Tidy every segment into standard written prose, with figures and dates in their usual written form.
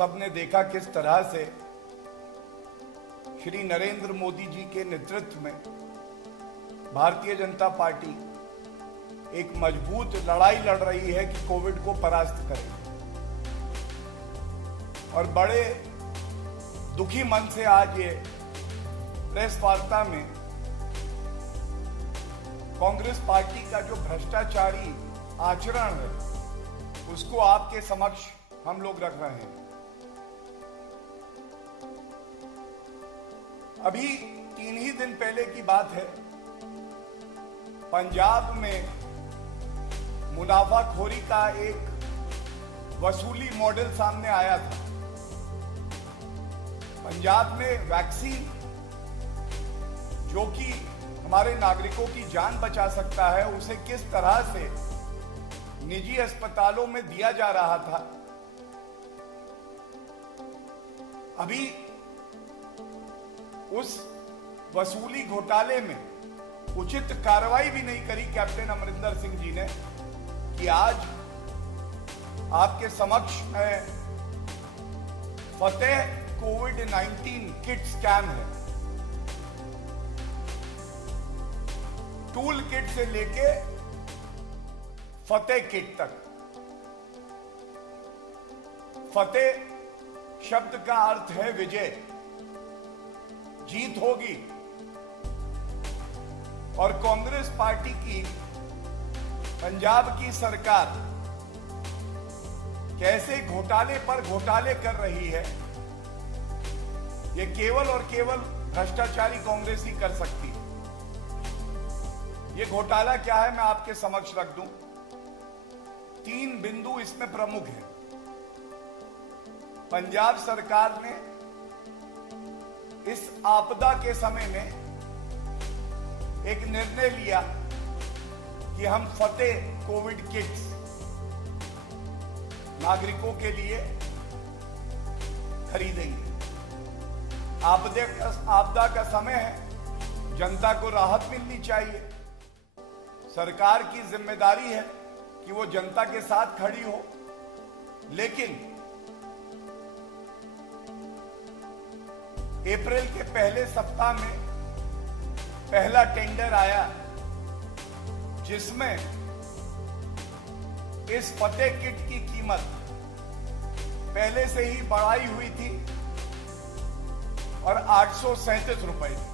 सबने देखा किस तरह से श्री नरेंद्र मोदी जी के नेतृत्व में भारतीय जनता पार्टी एक मजबूत लड़ाई लड़ रही है कि कोविड को परास्त करें। और बड़े दुखी मन से आज ये प्रेस वार्ता में कांग्रेस पार्टी का जो भ्रष्टाचारी आचरण है उसको आपके समक्ष हम लोग रख रहे हैं। अभी 3 ही दिन पहले की बात है, पंजाब में मुनाफाखोरी का एक वसूली मॉडल सामने आया था। पंजाब में वैक्सीन जो कि हमारे नागरिकों की जान बचा सकता है, उसे किस तरह से निजी अस्पतालों में दिया जा रहा था। अभी उस वसूली घोटाले में उचित कार्रवाई भी नहीं करी कैप्टन अमरिंदर सिंह जी ने कि आज आपके समक्ष में फतेह कोविड-19 किट स्कैम है। टूल किट से लेके फतेह किट तक। फतेह शब्द का अर्थ है विजय, जीत होगी। और कांग्रेस पार्टी की पंजाब की सरकार कैसे घोटाले पर घोटाले कर रही है, यह केवल और केवल भ्रष्टाचारी कांग्रेस ही कर सकती है। यह घोटाला क्या है मैं आपके समक्ष रख दूं। 3 बिंदु इसमें प्रमुख हैं। पंजाब सरकार ने इस आपदा के समय में एक निर्णय लिया कि हम फतेह कोविड किट्स नागरिकों के लिए खरीदेंगे। आपदा का समय है, जनता को राहत मिलनी चाहिए। सरकार की जिम्मेदारी है कि वो जनता के साथ खड़ी हो। लेकिन अप्रैल के पहले सप्ताह में पहला टेंडर आया जिसमें इस फतेह किट की कीमत पहले से ही बढ़ाई हुई थी और 837 रुपए थी।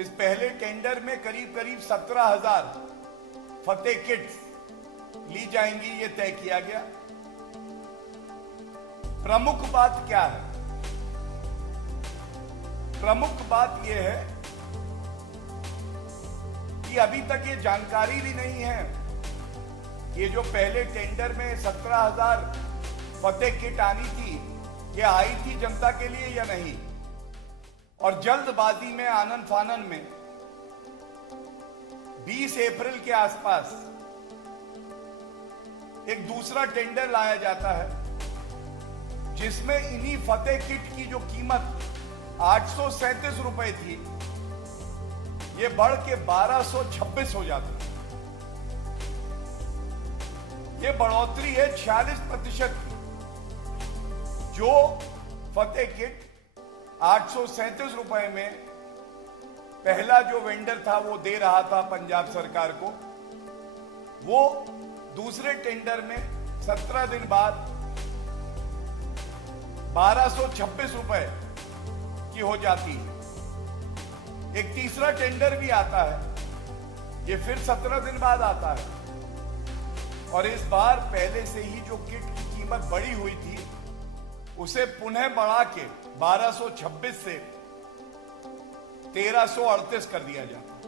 इस पहले टेंडर में करीब करीब 17,000 फतेह किट्स ली जाएंगी, यह तय किया गया। प्रमुख बात क्या है? प्रमुख बात यह है कि अभी तक ये जानकारी भी नहीं है ये जो पहले टेंडर में 17,000 फतेह किट आनी थी, ये आई थी जनता के लिए या नहीं। और जल्दबाजी में, आनन फानन में 20 अप्रैल के आसपास एक दूसरा टेंडर लाया जाता है जिसमें इन्हीं फतेह किट की जो कीमत 837 रुपए थी, ये बढ़ के 1226 हो जाती है। ये बढ़ोतरी है 46% की। जो फतेह किट 837 रुपए में पहला जो वेंडर था वो दे रहा था पंजाब सरकार को, वो दूसरे टेंडर में 17 दिन बाद 1226 रुपए की हो जाती है। एक तीसरा टेंडर भी आता है, ये फिर 17 दिन बाद आता है। और इस बार पहले से ही जो किट की कीमत बढ़ी हुई थी उसे पुनः बढ़ा के 1226 से 1338 कर दिया जाता है।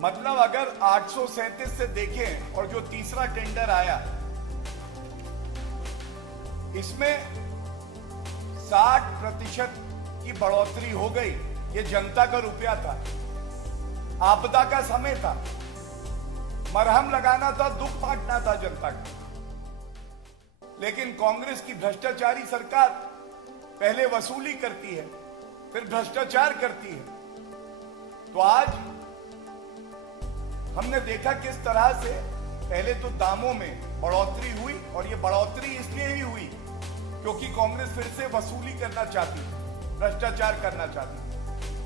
मतलब अगर 837 से देखें और जो तीसरा टेंडर आया इसमें 60% की बढ़ोतरी हो गई। ये जनता का रुपया था, आपदा का समय था, मरहम लगाना था, दुख बांटना था जनता का। लेकिन कांग्रेस की भ्रष्टाचारी सरकार पहले वसूली करती है, फिर भ्रष्टाचार करती है। तो आज हमने देखा किस तरह से पहले तो दामों में बढ़ोतरी हुई, और ये बढ़ोतरी इसलिए ही हुई क्योंकि कांग्रेस फिर से वसूली करना चाहती, भ्रष्टाचार करना चाहती।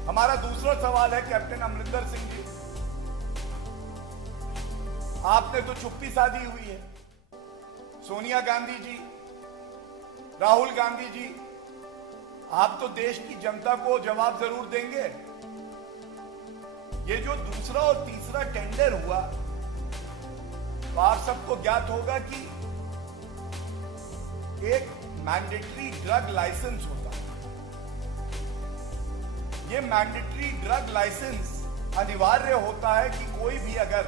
हमारा दूसरा सवाल है कैप्टन अमरिंदर सिंह जी, आपने तो चुप्पी साधी हुई है। सोनिया गांधी जी, राहुल गांधी जी, आप तो देश की जनता को जवाब जरूर देंगे। ये जो दूसरा और तीसरा टेंडर हुआ, तो आप सबको ज्ञात होगा कि एक मैंडेटरी ड्रग लाइसेंस होता है। ये मैंडेटरी ड्रग लाइसेंस अनिवार्य होता है कि कोई भी अगर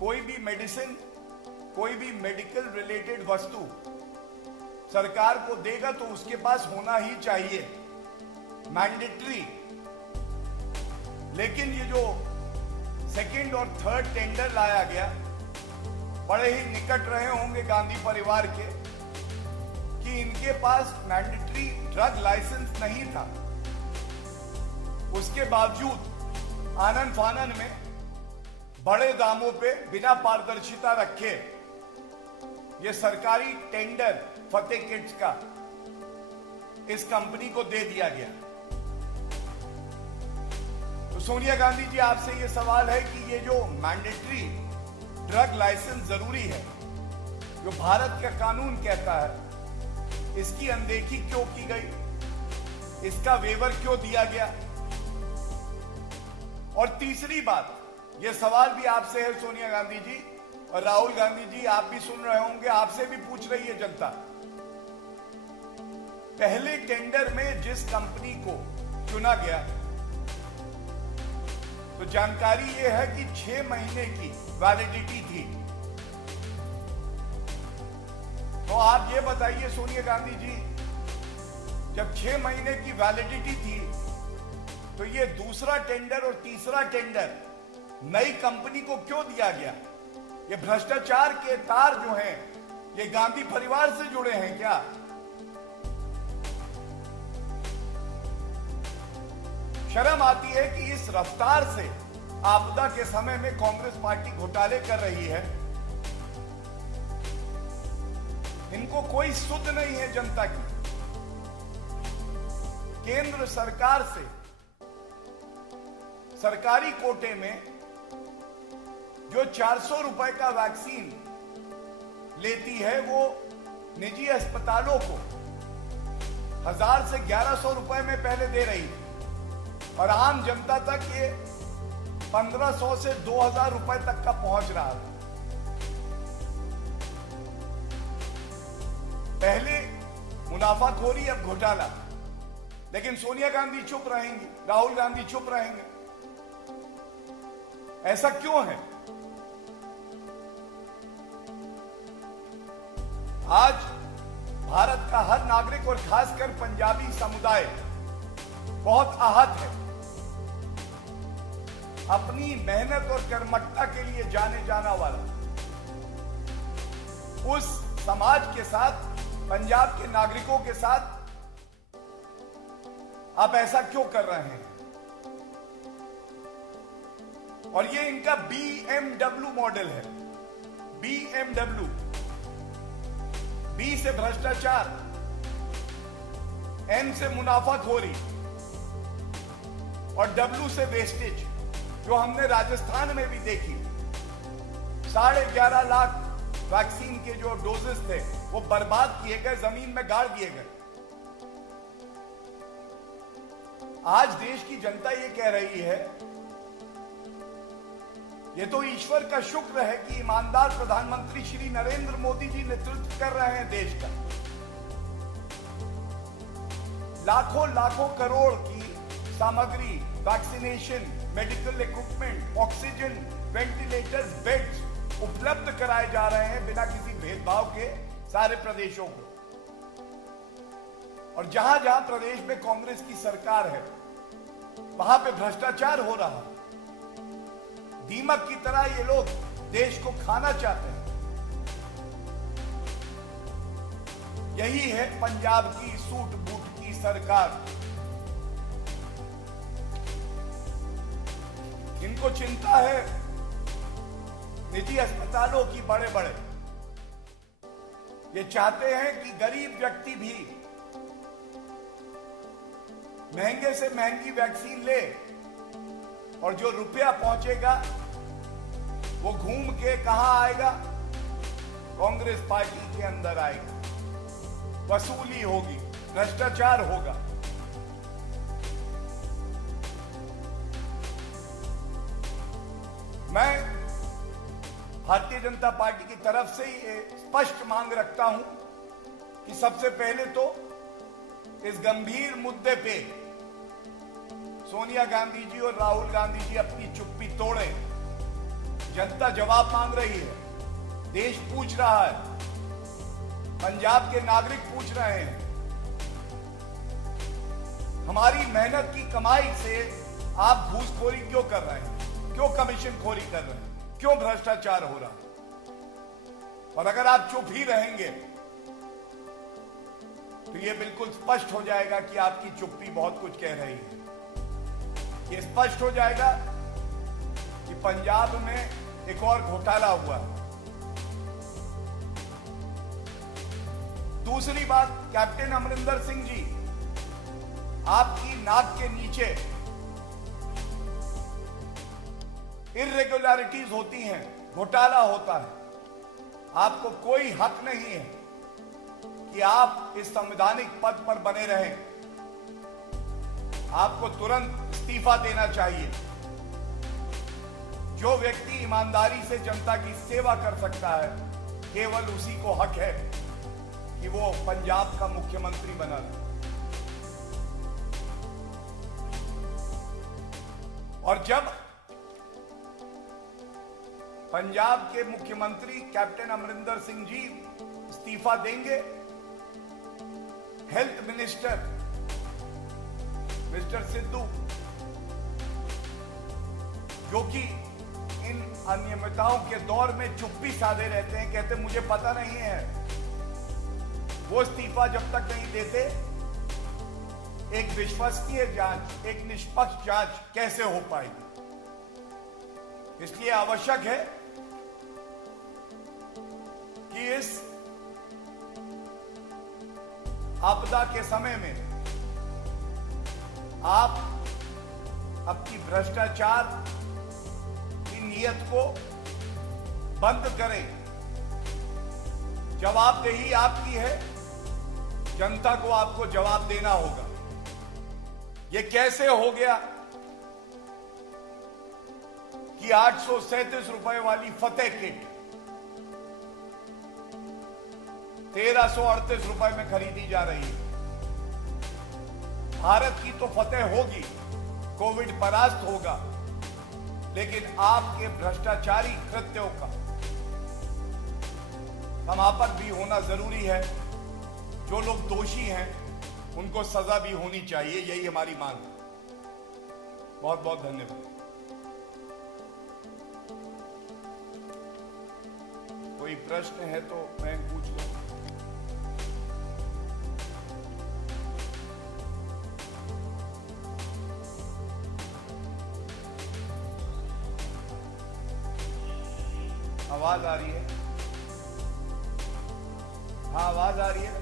कोई भी मेडिसिन, कोई भी मेडिकल रिलेटेड वस्तु सरकार को देगा तो उसके पास होना ही चाहिए, मैंडेटरी। लेकिन ये जो सेकंड और थर्ड टेंडर लाया गया, बड़े ही निकट रहे होंगे गांधी परिवार के कि इनके पास मैंडेटरी ड्रग लाइसेंस नहीं था। उसके बावजूद आनन फानन में बड़े दामों पे बिना पारदर्शिता रखे ये सरकारी टेंडर फतेह किट्स का इस कंपनी को दे दिया गया। तो सोनिया गांधी जी, आपसे ये सवाल है कि ये जो मैंडेटरी ड्रग लाइसेंस जरूरी है, जो भारत का कानून कहता है, इसकी अनदेखी क्यों की गई? इसका वेवर क्यों दिया गया? और तीसरी बात, ये सवाल भी आपसे है सोनिया गांधी जी, और राहुल गांधी जी, आप भी सुन रहे होंगे, आपसे भी पूछ रही है जनता। पहले टेंडर में जिस कंपनी को चुना गया, तो जानकारी यह है कि 6 महीने की वैलिडिटी थी। तो आप ये बताइए सोनिया गांधी जी, जब 6 महीने की वैलिडिटी थी, तो ये दूसरा टेंडर और तीसरा टेंडर नई कंपनी को क्यों दिया गया? ये भ्रष्टाचार के तार जो हैं, ये गांधी परिवार से जुड़े हैं क्या? शर्म आती है कि इस रफ्तार से आपदा के समय में कांग्रेस पार्टी घोटाले कर रही है। इनको कोई सुध नहीं है जनता की। केंद्र सरकार से सरकारी कोटे में जो 400 रुपए का वैक्सीन लेती है, वो निजी अस्पतालों को 1000 से 1100 रुपए में पहले दे रही है, और आम जनता तक ये 1500 से 2000 रुपए तक का पहुंच रहा है। पहले मुनाफाखोरी, अब घोटाला। लेकिन सोनिया गांधी चुप रहेंगी, राहुल गांधी चुप रहेंगे। ऐसा क्यों है? आज भारत का हर नागरिक और खासकर पंजाबी समुदाय बहुत आहत है। अपनी मेहनत और कर्मठता के लिए जाने जाना वाला उस समाज के साथ, पंजाब के नागरिकों के साथ आप ऐसा क्यों कर रहे हैं? और ये इनका BMW मॉडल है। BMW, B से भ्रष्टाचार, M से मुनाफाखोरी और W से वेस्टेज, जो हमने राजस्थान में भी देखी। 11.5 लाख वैक्सीन के जो डोजेस थे, वो बर्बाद किए गए, जमीन में गाड़ दिए गए। आज देश की जनता ये कह रही है, ये तो ईश्वर का शुक्र है कि ईमानदार प्रधानमंत्री श्री नरेंद्र मोदी जी नेतृत्व कर रहे हैं देश का। लाखों लाखों करोड़ की सामग्री, vaccination, medical equipment, oxygen, ventilators, beds उपलब्ध कराए जा रहे हैं बिना किसी भेदभाव के सारे प्रदेशों को। और जहां जहां प्रदेश में कांग्रेस की सरकार है, वहां पे भ्रष्टाचार हो रहा है। दीमक की तरह ये लोग देश को खाना चाहते हैं। यही है पंजाब की सूट बूट की सरकार। इनको चिंता है निजी अस्पतालों की, बड़े बड़े ये चाहते हैं कि गरीब व्यक्ति भी महंगे से महंगी वैक्सीन ले और जो रुपया पहुंचेगा वो घूम के कहां आएगा? कांग्रेस पार्टी के अंदर आएगा, वसूली होगी, भ्रष्टाचार होगा। मैं भारतीय जनता पार्टी की तरफ से ये स्पष्ट मांग रखता हूं कि सबसे पहले तो इस गंभीर मुद्दे पे सोनिया गांधी जी और राहुल गांधी जी अपनी चुप्पी तोड़ें। जनता जवाब मांग रही है, देश पूछ रहा है, पंजाब के नागरिक पूछ रहे हैं। हमारी मेहनत की कमाई से आप घूसखोरी क्यों कर रहे हैं? क्यों कमीशन खोरी कर रहे हैं? क्यों भ्रष्टाचार हो रहा है? और अगर आप चुप ही रहेंगे तो यह बिल्कुल स्पष्ट हो जाएगा कि आपकी चुप्पी बहुत कुछ कह रही है। यह स्पष्ट हो जाएगा कि पंजाब में एक और घोटाला हुआ। दूसरी बात, कैप्टन अमरिंदर सिंह जी, आपकी नाक के नीचे इर्रेगुलरिटीज होती हैं, घोटाला होता है। आपको कोई हक नहीं है कि आप इस संवैधानिक पद पर बने रहें। आपको तुरंत इस्तीफा देना चाहिए। जो व्यक्ति ईमानदारी से जनता की सेवा कर सकता है, केवल उसी को हक है कि वो पंजाब का मुख्यमंत्री बना रहे। और जब पंजाब के मुख्यमंत्री कैप्टन अमरिंदर सिंह जी इस्तीफा देंगे, हेल्थ मिनिस्टर मिस्टर सिद्धू, जो कि इन अनियमितताओं के दौर में चुप्पी साधे रहते हैं, कहते मुझे पता नहीं है, वो इस्तीफा जब तक नहीं देते एक विश्वसनीय जांच, एक निष्पक्ष जांच कैसे हो पाएगी? इसलिए आवश्यक है कि इस आपदा के समय में आप अपनी भ्रष्टाचार की नीयत को बंद करें। जवाबदेही आपकी है, जनता को आपको जवाब देना होगा। यह कैसे हो गया कि 837 रुपए वाली फतेह किट 1338 रुपए में खरीदी जा रही है? भारत की तो फतेह होगी, कोविड परास्त होगा, लेकिन आपके भ्रष्टाचारी कृत्यों का समापन भी होना जरूरी है। जो लोग दोषी हैं उनको सजा भी होनी चाहिए, यही हमारी मांग है। बहुत बहुत धन्यवाद। कोई प्रश्न है तो मैं पूछ लूं। आवाज आ रही है? हाँ, आवाज आ रही है।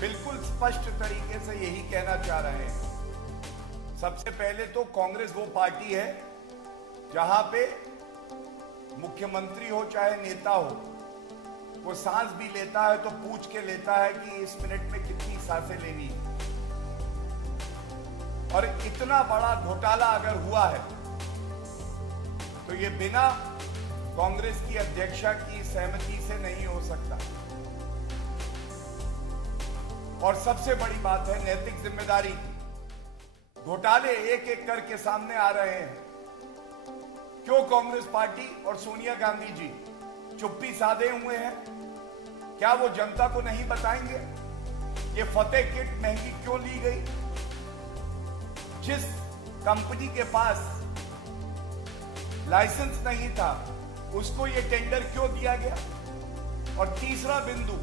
बिल्कुल स्पष्ट तरीके से यही कहना चाह रहे हैं। सबसे पहले तो कांग्रेस वो पार्टी है जहां पे मुख्यमंत्री हो चाहे नेता हो, वो सांस भी लेता है तो पूछ के लेता है कि इस मिनट में कितनी सांसें लेनी है। और इतना बड़ा घोटाला अगर हुआ है तो ये बिना कांग्रेस की अध्यक्षा की सहमति से नहीं हो सकता। और सबसे बड़ी बात है नैतिक जिम्मेदारी। घोटाले एक एक करके सामने आ रहे हैं। क्यों कांग्रेस पार्टी और सोनिया गांधी जी चुप्पी साधे हुए हैं? क्या वो जनता को नहीं बताएंगे ये फतेह किट महंगी क्यों ली गई? जिस कंपनी के पास लाइसेंस नहीं था उसको ये टेंडर क्यों दिया गया? और तीसरा बिंदु,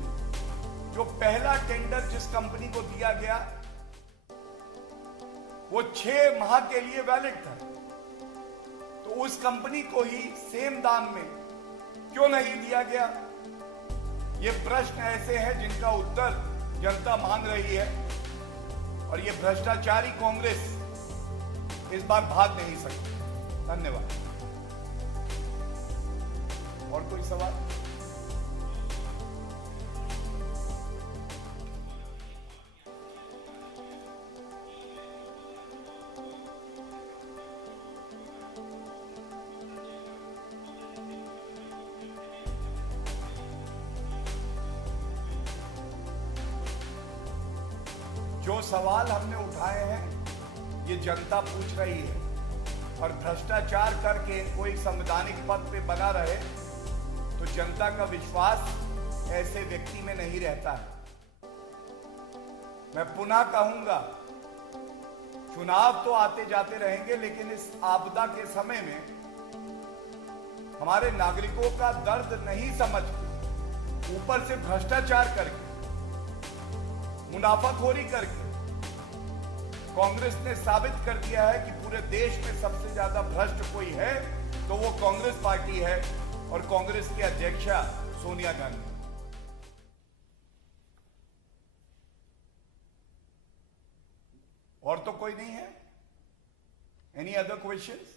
जो पहला टेंडर जिस कंपनी को दिया गया वो 6 माह के लिए वैलिड था, तो उस कंपनी को ही सेम दाम में क्यों नहीं दिया गया? ये प्रश्न ऐसे हैं जिनका उत्तर जनता मांग रही है, और ये भ्रष्टाचारी कांग्रेस इस बार भाग नहीं सकती। धन्यवाद। और कोई सवाल? जो सवाल हमने उठाए हैं ये जनता पूछ रही है, और भ्रष्टाचार करके कोई संवैधानिक पद पे बना रहे तो जनता का विश्वास ऐसे व्यक्ति में नहीं रहता है। मैं पुनः कहूंगा, चुनाव तो आते जाते रहेंगे, लेकिन इस आपदा के समय में हमारे नागरिकों का दर्द नहीं समझ के ऊपर से भ्रष्टाचार करके, मुनाफाखोरी करके कांग्रेस ने साबित कर दिया है कि पूरे देश में सबसे ज्यादा भ्रष्ट कोई है तो वो कांग्रेस पार्टी है, और कांग्रेस की अध्यक्षा सोनिया गांधी। और तो कोई नहीं है? Any other questions?